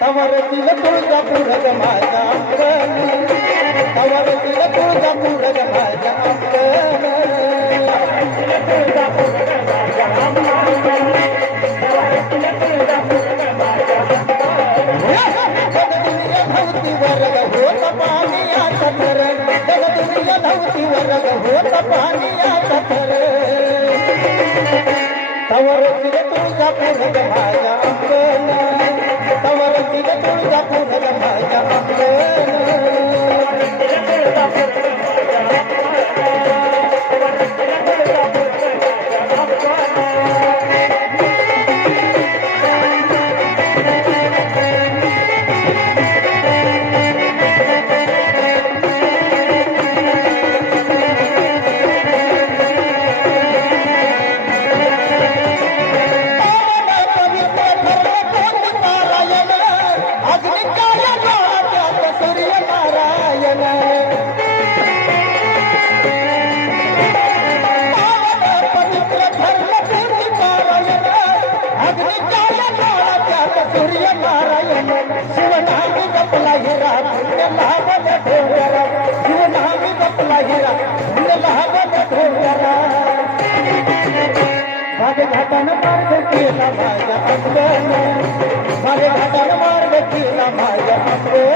तवरतील तुळजापूर ग माझ्या तवरतील तुळजापूर ग वर्ग होत पानियाचा थर जगदुनिया वर्ग होत थर तवरतील तुळजापूर माझ्या अंगण तवरतील तुळजापूर माझ्या अंगण घाटानं मार्ग केला माझ्या अंगण माझ्या घाटानं मार्ग केला माझ्या अंगण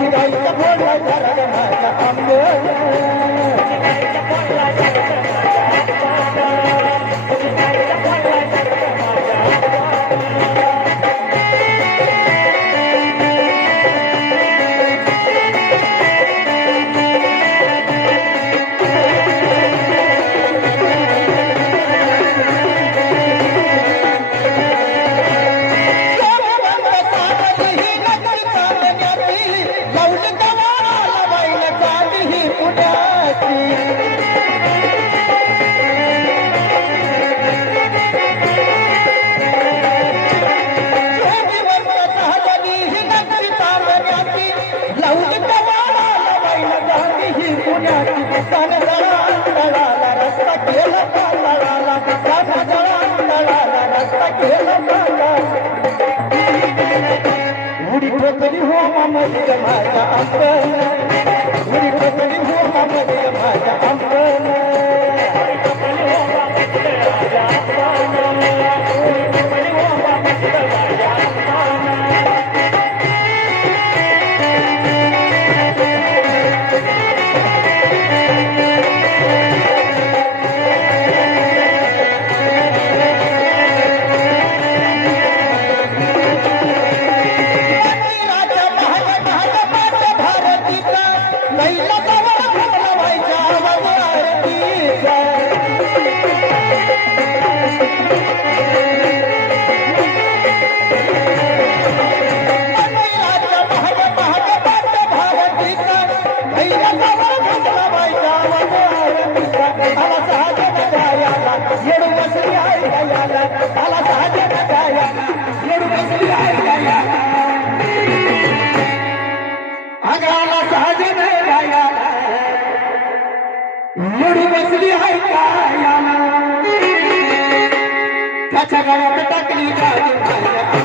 I'm माझ्या अंगण उडी ठोकली हो माझ्या अंगण बसली आहे गायाला त्याच्या गळ्यात टाकली गाडी